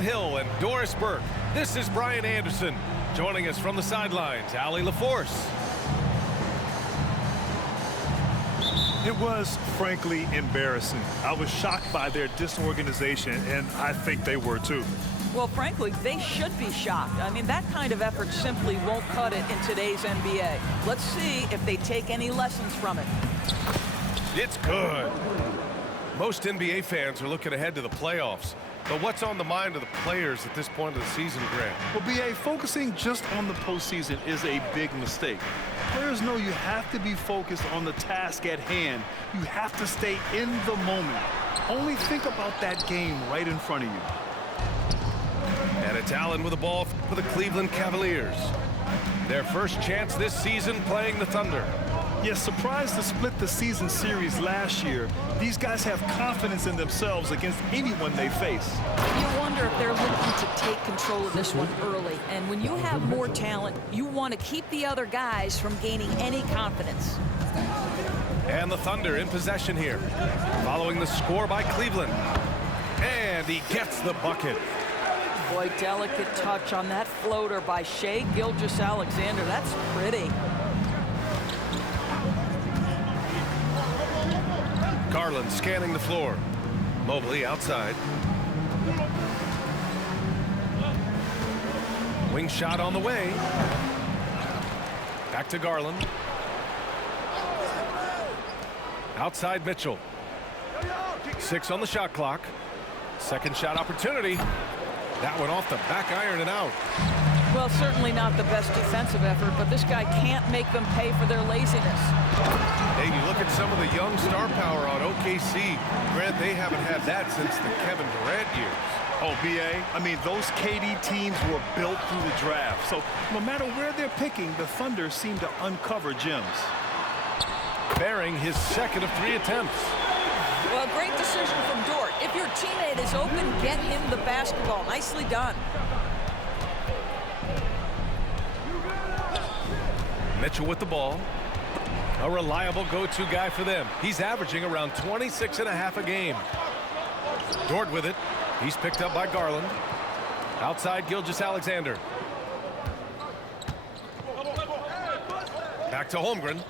Hill and Doris Burke. This is Brian Anderson. Joining us from the sidelines, Allie LaForce. It was, frankly, embarrassing. I was shocked by their disorganization, and I think they were too. Well, frankly, they should be shocked. I mean, that kind of effort simply won't cut it in today's NBA. Let's see if they take any lessons from it. It's good. Most NBA fans are looking ahead to the playoffs. But what's on the mind of the players at this point of the season, Grant? Well, B.A., focusing just on the postseason is a big mistake. Players know you have to be focused on the task at hand. You have to stay in the moment. Only think about that game right in front of you. And it's Allen with the ball for the Cleveland Cavaliers. Their first chance this season playing the Thunder. Yes, surprised to split the season series last year. These guys have confidence in themselves against anyone they face. You wonder if they're looking to take control of this one early. And when you have more talent, you want to keep the other guys from gaining any confidence. And the Thunder in possession here, following the score by Cleveland. And he gets the bucket. Boy, delicate touch on that floater by SHAI Gilgeous-Alexander. That's pretty. Garland scanning the floor. Mobley outside. Wing shot on the way. Back to Garland. Outside Mitchell. 6 on the shot clock. Second shot opportunity. That went off the back iron and out. Well, certainly not the best defensive effort, but this guy can't make them pay for their laziness. Hey, you look at some of the young star power on OKC. Grant, they haven't had that since the Kevin Durant years. Oh, B.A., I mean, those KD teams were built through the draft. So no matter where they're picking, the Thunder seem to uncover gems. Bearing his second of 3 attempts. Well, great decision from Dort. If your teammate is open, get him the basketball. Nicely done. Mitchell with the ball. A reliable go-to guy for them. He's averaging around 26.5 a game. Dort with it. He's picked up by Garland. Outside Gilgeous-Alexander. Back to Holmgren.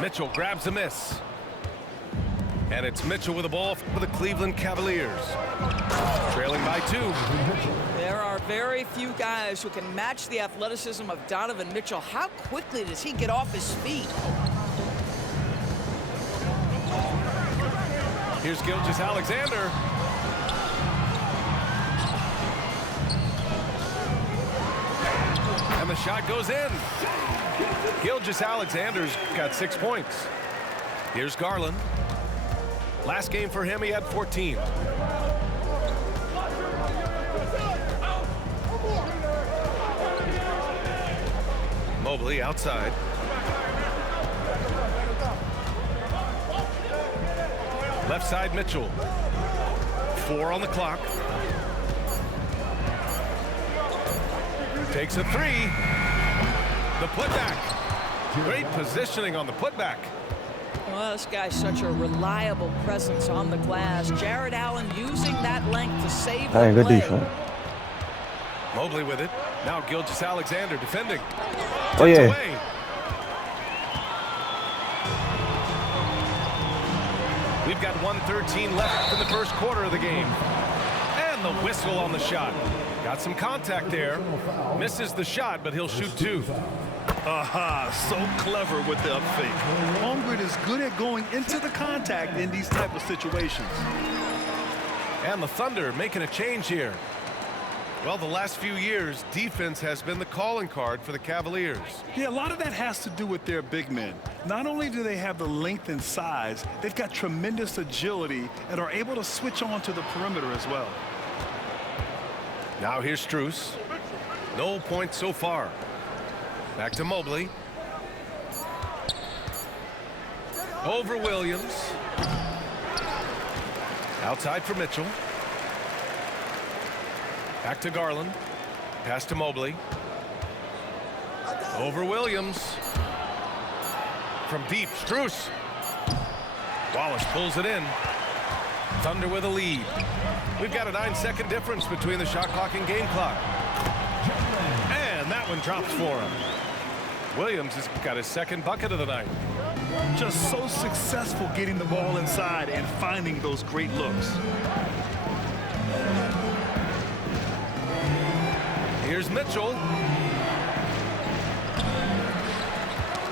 Mitchell grabs a miss. And it's Mitchell with the ball for the Cleveland Cavaliers. Trailing by 2. There are very few guys who can match the athleticism of Donovan Mitchell. How quickly does he get off his feet? Here's Gilgeous-Alexander. And the shot goes in. Gilgeous-Alexander's got 6 points. Here's Garland. Last game for him, he had 14. Mobley outside. Left side Mitchell. 4 on the clock. Takes a 3. The putback. Great positioning on the putback. Well, this guy's such a reliable presence on the glass. Jared Allen using that length to save the Good play. defense. Mobley with it. Now Gilgeous-Alexander defending. Oh yeah. Away. We've got 1:13 left in the first quarter of the game. And the whistle on the shot. Got some contact there. Misses the shot, but he'll shoot 2. Aha, so clever with the up fake. Holmgren is good at going into the contact in these type of situations. And the Thunder making a change here. Well, the last few years, defense has been the calling card for the Cavaliers. Yeah, a lot of that has to do with their big men. Not only do they have the length and size, they've got tremendous agility and are able to switch on to the perimeter as well. Now here's Strus. No points so far. Back to Mobley. Over Williams. Outside for Mitchell. Back to Garland. Pass to Mobley. Over Williams. From deep, Strus. Wallace pulls it in. Thunder with a lead. We've got a 9-second difference between the shot clock and game clock. And that one drops for him. Williams has got his second bucket of the night. Just so successful getting the ball inside and finding those great looks. Here's Mitchell.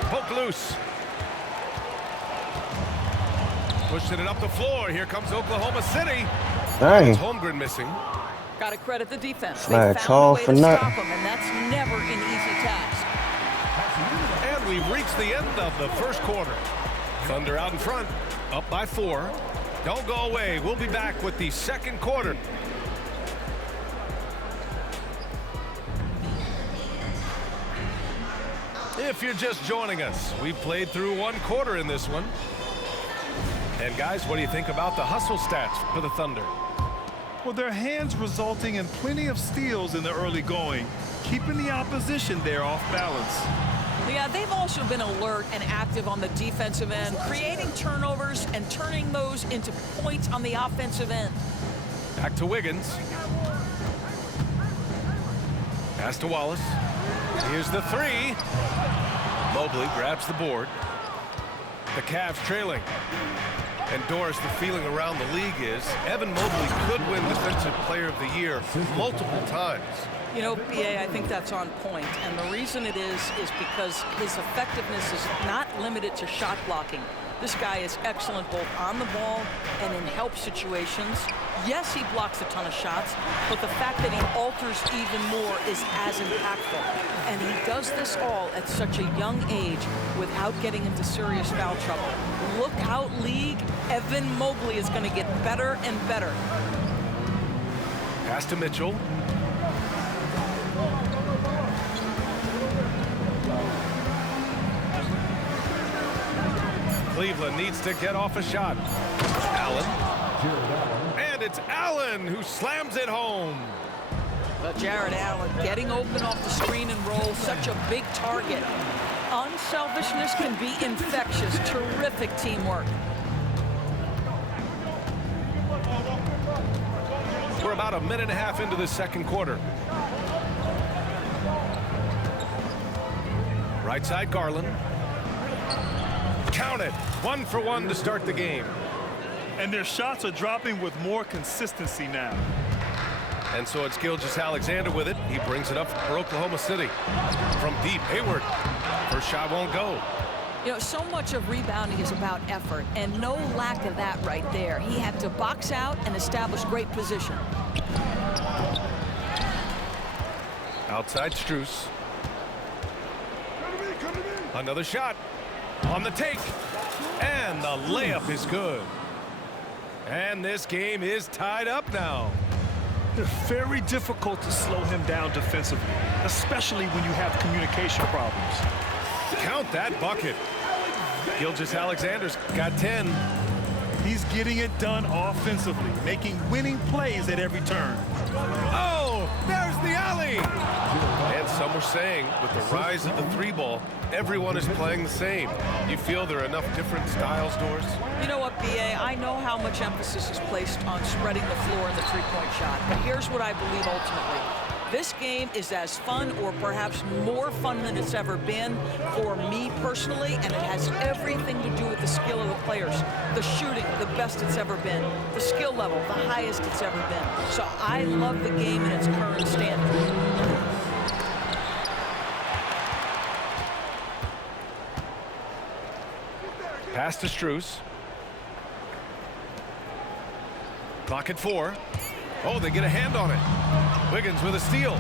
Poke loose. Pushing it up the floor. Here comes Oklahoma City. Dang. It's Holmgren missing. Got to credit the defense. They Flag found call a way for to nut. stop them, and that's never an easy task. And we've reached the end of the first quarter. Thunder out in front, up by 4. Don't go away. We'll be back with the second quarter. If you're just joining us, we've played through one quarter in this one. And guys, what do you think about the hustle stats for the Thunder? Well, their hands resulting in plenty of steals in the early going, keeping the opposition there off balance. Yeah, they've also been alert and active on the defensive end, creating turnovers and turning those into points on the offensive end. Back to Wiggins. Pass to Wallace. Here's the 3. Mobley grabs the board. The Cavs trailing. And Doris, the feeling around the league is Evan Mobley could win Defensive Player of the Year multiple times. You know, BA, I think that's on point. And the reason it is because his effectiveness is not limited to shot blocking. This guy is excellent both on the ball and in help situations. Yes, he blocks a ton of shots, but the fact that he alters even more is as impactful. And he does this all at such a young age without getting into serious foul trouble. Look out, league. Evan Mobley is going to get better and better. Pass to Mitchell. Cleveland needs to get off a shot. Allen. And it's Allen who slams it home. Well, Jared Allen getting open off the screen and roll, such a big target. Unselfishness can be infectious. Terrific teamwork. We're about a minute and a half into the second quarter. Right side, Garland. Count it. 1 for 1 to start the game. And their shots are dropping with more consistency now. And so it's Gilgeous-Alexander with it. He brings it up for Oklahoma City. From deep, Hayward. First shot won't go. You know, so much of rebounding is about effort, and no lack of that right there. He had to box out and establish great position. Outside Strus. Another shot. On the take. And the layup is good. And this game is tied up now. It's very difficult to slow him down defensively, especially when you have communication problems. Count that bucket. Gilgeous-Alexander's got 10. He's getting it done offensively, making winning plays at every turn. Oh, there's the alley. And some were saying with the rise of the 3-ball, everyone is playing the same. You feel there are enough different styles, Doris? You know what, BA? I know how much emphasis is placed on spreading the floor in the three-point shot, but here's what I believe ultimately. This game is as fun or perhaps more fun than it's ever been for me personally, and it has everything to do with the skill of the players. The shooting, the best it's ever been. The skill level, the highest it's ever been. So I love the game in its current standard. Pass to Strus. Clock at 4. Oh, they get a hand on it. Wiggins with a steal.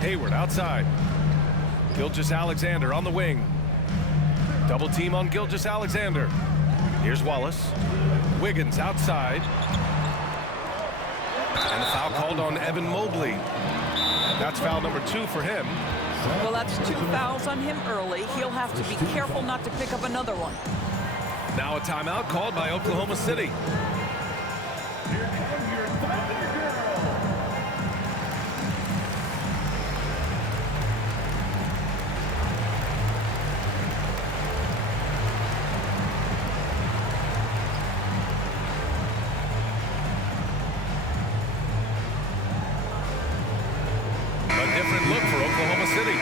Hayward outside. Gilgeous-Alexander on the wing. Double team on Gilgeous-Alexander. Here's Wallace. Wiggins outside. And the foul called on Evan Mobley. That's foul number 2 for him. Well, that's 2 fouls on him early. He'll have to be careful not to pick up another one. Now a timeout called by Oklahoma City. City.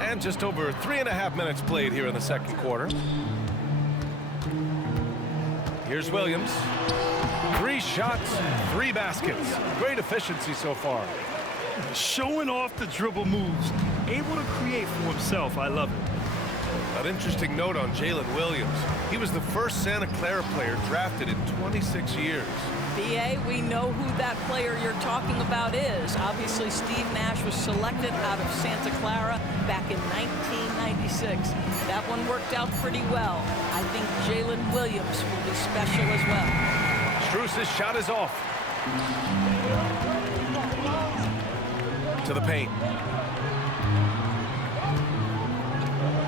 And just over 3.5 minutes played here in the second quarter. Here's Williams. 3 shots, 3 baskets. Great efficiency so far. Showing off the dribble moves, able to create for himself. I love it. An interesting note on Jalen Williams. He was the first Santa Clara player drafted in 26 years. BA, we know who that player you're talking about is. Obviously, Steve Nash was selected out of Santa Clara back in 1996. That one worked out pretty well. I think Jalen Williams will be special as well. Strus's shot is off. To the paint.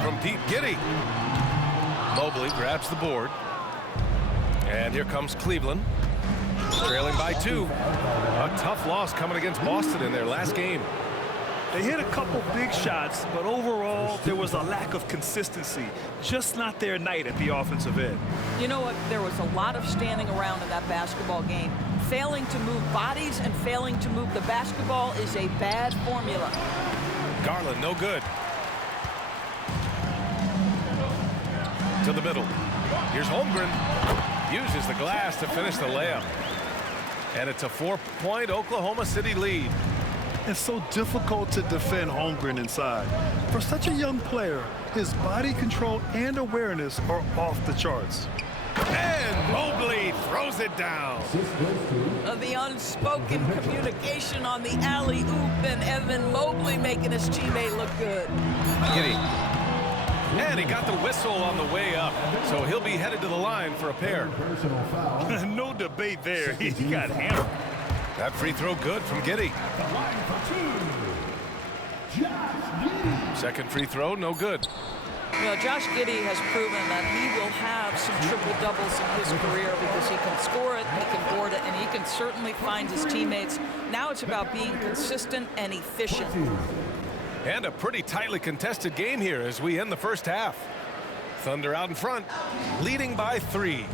From deep, Giddey. Mobley grabs the board. And here comes Cleveland. Trailing by 2. A tough loss coming against Boston in their last game. They hit a couple big shots, but overall, there was a lack of consistency. Just not their night at the offensive end. You know what? There was a lot of standing around in that basketball game. Failing to move bodies and failing to move the basketball is a bad formula. Garland, no good. To the middle. Here's Holmgren. Uses the glass to finish the layup. And it's a 4-point Oklahoma City lead. It's so difficult to defend Holmgren inside. For such a young player, his body control and awareness are off the charts. And Mobley throws it down. The unspoken communication on the alley-oop, and Evan Mobley making his teammate look good. Giddey. And he got the whistle on the way up, so he'll be headed to the line for a pair. No debate there. He got hammered. That free throw good from Giddey. Second free throw, no good. Well, Josh Giddey has proven that he will have some triple-doubles in his career because he can score it, he can board it, and he can certainly find his teammates. Now it's about being consistent and efficient. And a pretty tightly contested game here as we end the first half. Thunder out in front, leading by 3.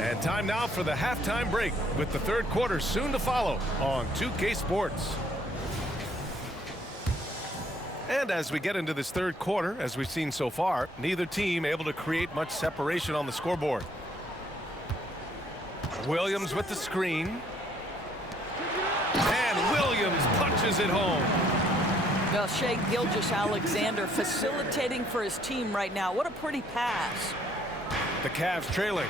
And time now for the halftime break with the third quarter soon to follow on 2K Sports. And as we get into this third quarter, as we've seen so far, neither team able to create much separation on the scoreboard. Williams with the screen. And Williams punches it home. Well, SHAI Gilgeous-Alexander facilitating for his team right now. What a pretty pass. The Cavs trailing.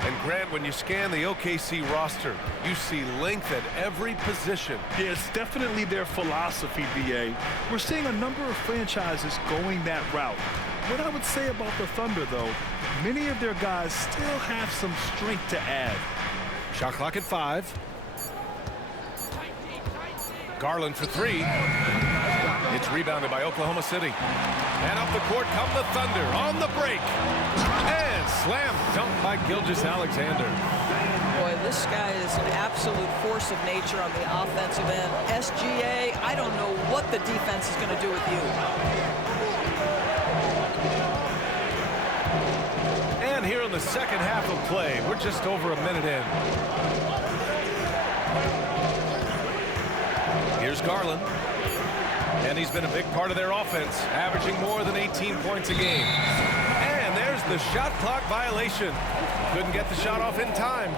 And Grant, when you scan the OKC roster, you see length at every position. Yeah, it's definitely their philosophy, BA. We're seeing a number of franchises going that route. What I would say about the Thunder, though, many of their guys still have some strength to add. Shot clock at 5. Garland for 3. It's rebounded by Oklahoma City. And up the court come the Thunder on the break. And slam dunk by Gilgeous-Alexander. Boy, this guy is an absolute force of nature on the offensive end. SGA, I don't know what the defense is going to do with you. And here in the second half of play, we're just over a minute in. Here's Garland. And he's been a big part of their offense, averaging more than 18 points a game. And there's the shot clock violation. Couldn't get the shot off in time.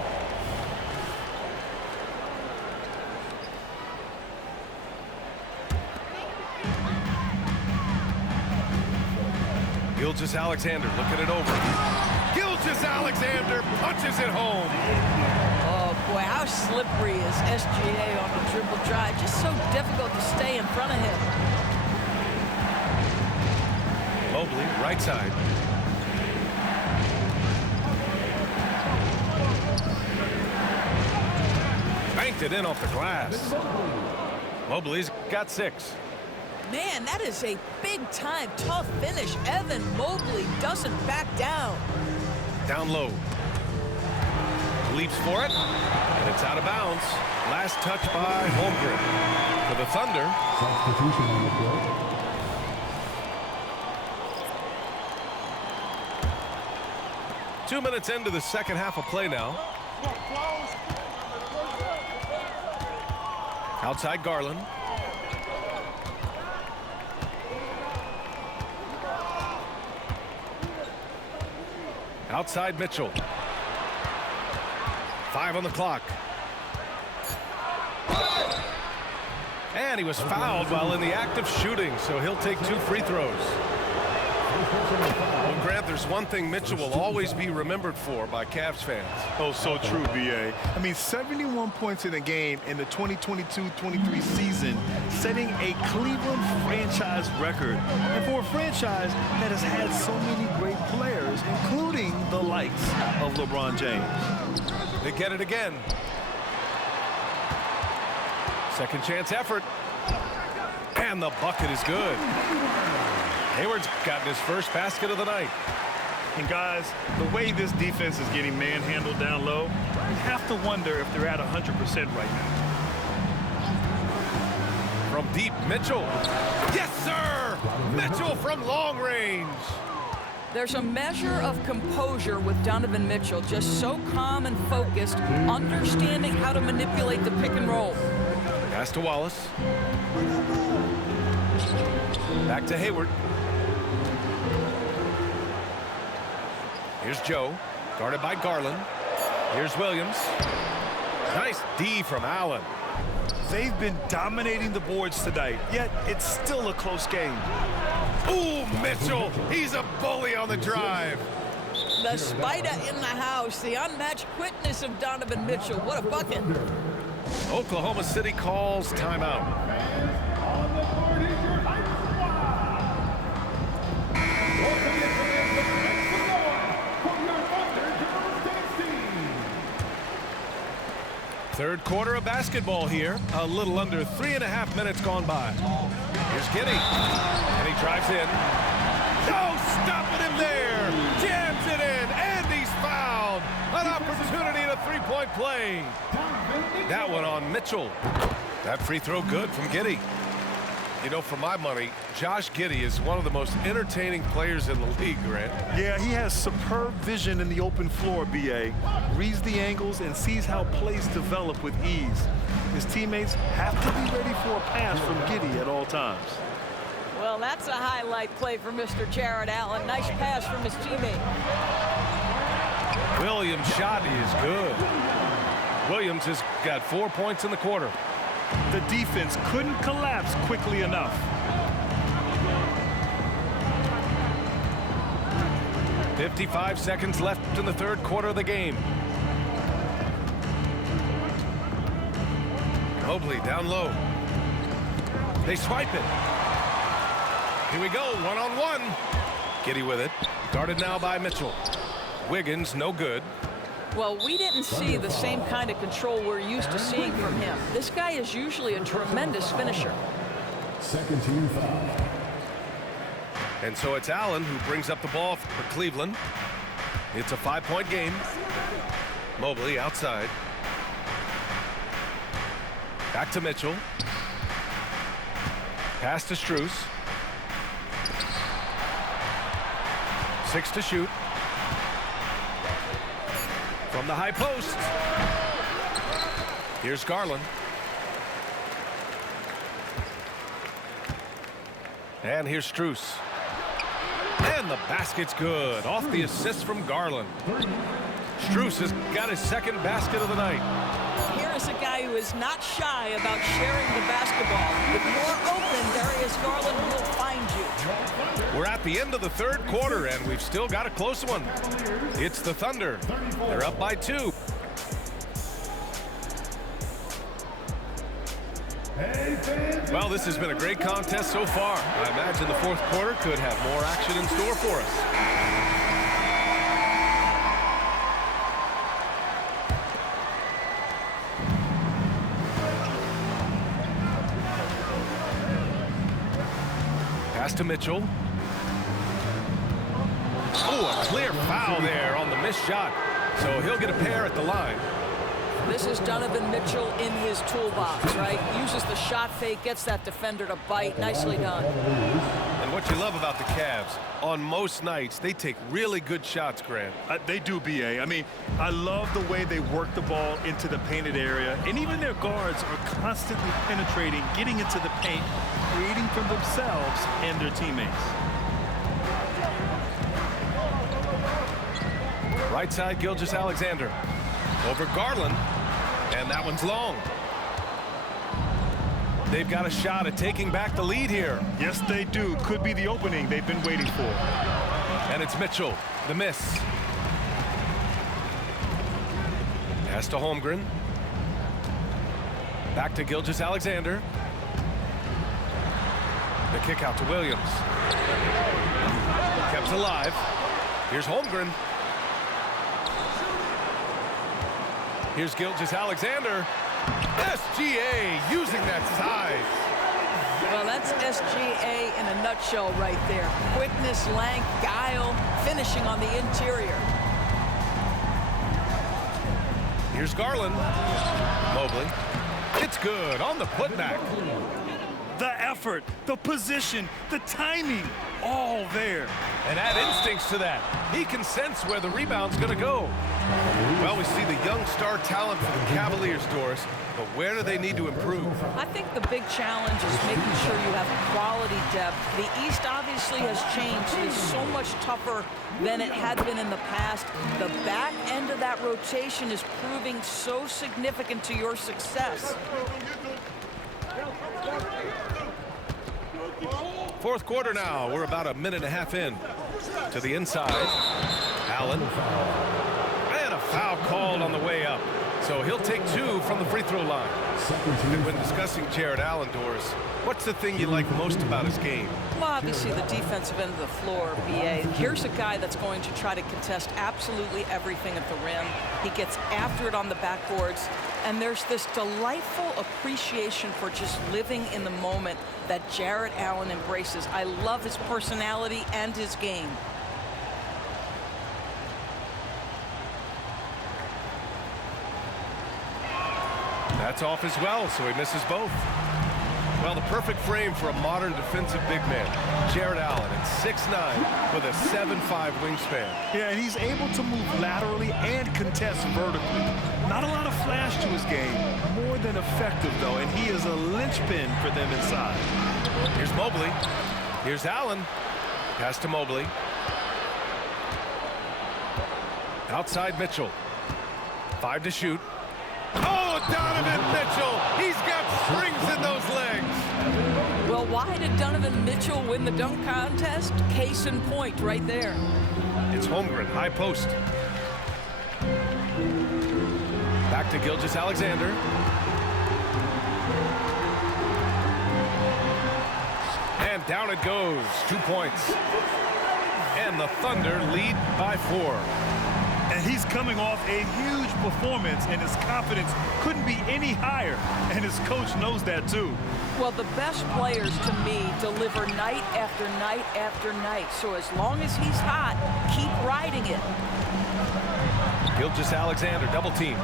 Gilgeous-Alexander looking it over. Gilgeous-Alexander punches it home. Oh, boy, how slippery is SGA on the dribble drive. Just so difficult to stay in front of him. Mobley, right side. Banked it in off the glass. Mobley's got 6. Man, that is a big-time tough finish. Evan Mobley doesn't back down. Down low. Leaps for it, and it's out of bounds. Last touch by Holmgren. For the Thunder. Substitution on the court. 2 minutes into the second half of play now. Outside Garland. Outside Mitchell. 5 on the clock. And he was fouled while in the act of shooting, so he'll take 2 free throws. Well, Grant, there's one thing Mitchell will always be remembered for by Cavs fans. Oh, so true, B.A. I mean, 71 points in a game in the 2022-23 season, setting a Cleveland franchise record. And for a franchise that has had so many great players, including the likes of LeBron James. They get it again. Second chance effort. And the bucket is good. Hayward's gotten his first basket of the night. And guys, the way this defense is getting manhandled down low, you have to wonder if they're at 100% right now. From deep, Mitchell. Yes, sir! Mitchell from long range. There's a measure of composure with Donovan Mitchell, just so calm and focused, understanding how to manipulate the pick and roll. Pass to Wallace. Back to Hayward. Here's Joe, guarded by Garland. Here's Williams. Nice D from Allen. They've been dominating the boards tonight, yet it's still a close game. Ooh, Mitchell, he's a bully on the drive. The spider in the house, the unmatched quickness of Donovan Mitchell. What a bucket. Oklahoma City calls timeout. Third quarter of basketball here. A little under 3.5 minutes gone by. Here's Giddey. And he drives in. No stopping him there. Jams it in. And he's fouled. An opportunity and a three-point play. That one on Mitchell. That free throw good from Giddey. You know, for my money, Josh Giddey is one of the most entertaining players in the league, Grant. Yeah, he has superb vision in the open floor, B.A. Reads the angles and sees how plays develop with ease. His teammates have to be ready for a pass from Giddey at all times. Well, that's a highlight play for Mr. Jared Allen. Nice pass from his teammate. Williams' shot is good. Williams has got 4 points in the quarter. The defense couldn't collapse quickly enough. .55 seconds left in the third quarter of the game. Mobley down low. They swipe it. Here we go, one-on-one. Giddey with it. Guarded now by Mitchell. Wiggins, no good. Well, we didn't see the same kind of control we're used to seeing from him. This guy is usually a tremendous finisher. Second team foul. And so it's Allen who brings up the ball for Cleveland. It's a 5-point game. Mobley outside. Back to Mitchell. Pass to Strus. 6 to shoot. From the high post. Here's Garland. And here's Strus. And the basket's good. Off the assist from Garland. Strus has got his second basket of the night. Here is a guy who is not shy about sharing the basketball. With more open, Darius Garland will find you. We're at the end of the third quarter, and we've still got a close one. It's the Thunder. They're up by 2. Well, this has been a great contest so far. I imagine the fourth quarter could have more action in store for us. Pass to Mitchell. Oh, a clear foul there on the missed shot. So he'll get a pair at the line. This is Donovan Mitchell in his toolbox, right? Uses the shot fake, gets that defender to bite. Nicely done. And what what you love about the Cavs. On most nights, they take really good shots, Grant. They do, B.A. I mean, I love the way they work the ball into the painted area, and even their guards are constantly penetrating, getting into the paint, creating for themselves and their teammates. Right side, Gilgeous-Alexander. Over Garland, and that one's long. They've got a shot at taking back the lead here. Yes, they do. Could be the opening they've been waiting for. And it's Mitchell, the miss. Pass to Holmgren. Back to Gilgeous-Alexander. The kick out to Williams. Kept alive. Here's Holmgren. Here's Gilgeous-Alexander. SGA using that size. Well, that's SGA in a nutshell right there. Quickness, length, guile, finishing on the interior. Here's Garland. Mobley. It's good on the putback. The effort, the position, the timing, all there. And add instincts to that. He can sense where the rebound's going to go. Well, we see the young star talent for the Cavaliers, Doris, but where do they need to improve? I think the big challenge is making sure you have quality depth. The East obviously has changed. It is so much tougher than it had been in the past. The back end of that rotation is proving so significant to your success. Fourth quarter now. We're about a minute and a half in. To the inside. Allen. And a foul called on the way up. So he'll take two from the free throw line. And when discussing Jared Allen, Doris, what's the thing you like most about his game? Well, obviously the defensive end of the floor, BA. Here's a guy that's going to try to contest absolutely everything at the rim. He gets after it on the backboards. And there's this delightful appreciation for just living in the moment that Jared Allen embraces. I love his personality and his game. That's off as well, so he misses both. Well, the perfect frame for a modern defensive big man. Jared Allen at 6'9" with a 7'5" wingspan. Yeah, and he's able to move laterally and contest vertically. Not a lot of flash to his game. More than effective, though, and he is a linchpin for them inside. Here's Mobley. Here's Allen. Pass to Mobley. Outside Mitchell. 5 to shoot. Oh, Donovan Mitchell! He's got springs in those legs! Well, why did Donovan Mitchell win the dunk contest? Case in point right there. It's Holmgren, high post. Back to Gilgeous-Alexander. And down it goes. 2 points. And the Thunder lead by 4. And he's coming off a huge performance, and his confidence couldn't be any higher. And his coach knows that, too. Well, the best players, to me, deliver night after night after night. So as long as he's hot, keep riding it. Gilgeous-Alexander, double team.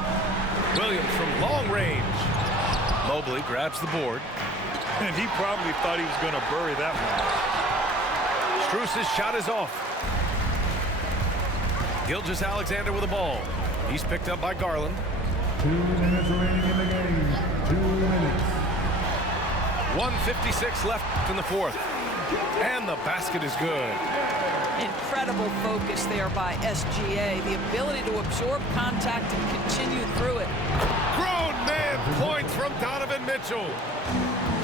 Williams from long range. Mobley grabs the board. And he probably thought he was going to bury that one. Strus's shot is off. Gilgeous-Alexander with the ball. He's picked up by Garland. 2 minutes remaining in the game. 2 minutes. 1:56 left in the fourth. And the basket is good. Incredible focus there by SGA. The ability to absorb contact and continue through it. Grown man points from Donovan Mitchell.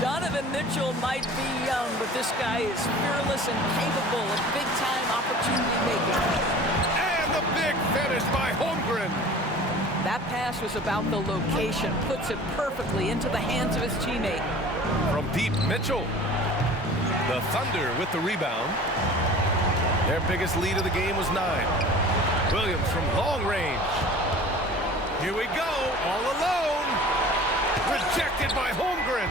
Donovan Mitchell might be young, but this guy is fearless and capable of big-time opportunity making. The big finish by Holmgren. That pass was about the location. Puts it perfectly into the hands of his teammate. From deep, Mitchell. The Thunder with the rebound. Their biggest lead of the game was 9. Williams from long range. Here we go, all alone. Rejected by Holmgren.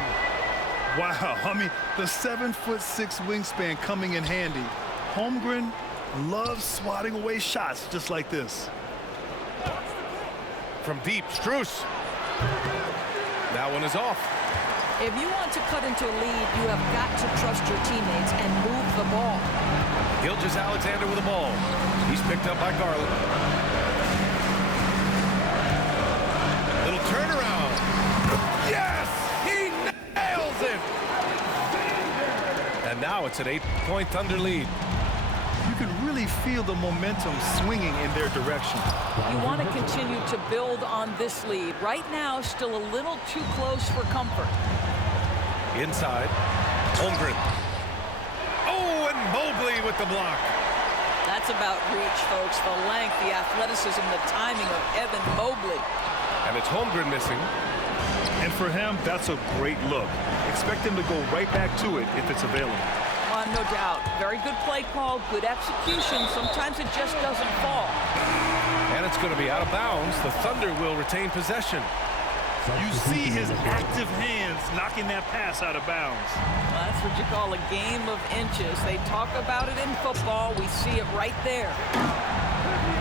Wow, I mean, the 7'6" wingspan coming in handy. Holmgren loves swatting away shots just like this. From deep, Strus. That one is off. If you want to cut into a lead, you have got to trust your teammates and move the ball. Gilgeous-Alexander with the ball. He's picked up by Garland. Little turnaround. Yes! He nails it! And now it's an 8-point Thunder lead. You can really feel the momentum swinging in their direction. You want to continue to build on this lead. Right now, still a little too close for comfort. Inside. Holmgren. Oh, and Mobley with the block. That's about reach, folks. The length, the athleticism, the timing of Evan Mobley. And it's Holmgren missing. And for him, that's a great look. Expect him to go right back to it if it's available. No doubt. Very good play call, good execution. Sometimes it just doesn't fall. And it's going to be out of bounds. The Thunder will retain possession. You see his active hands knocking that pass out of bounds. Well, that's what you call a game of inches. They talk about it in football. We see it right there.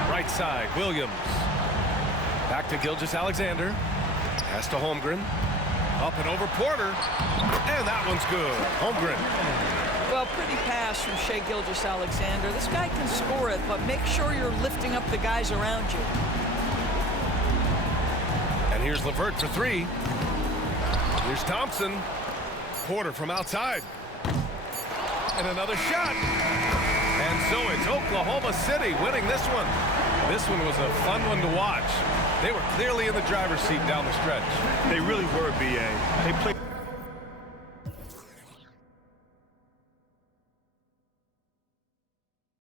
Right side, Williams. Back to Gilgeous-Alexander. Pass to Holmgren. Up and over Porter. And that one's good. Holmgren. Well, pretty pass from SHAI Gilgeous-Alexander. This guy can score it, but make sure you're lifting up the guys around you. And here's LeVert for three. Here's Thompson. Porter from outside. And another shot. And so it's Oklahoma City winning this one. This one was a fun one to watch. They were clearly in the driver's seat down the stretch. They really were, B.A. They played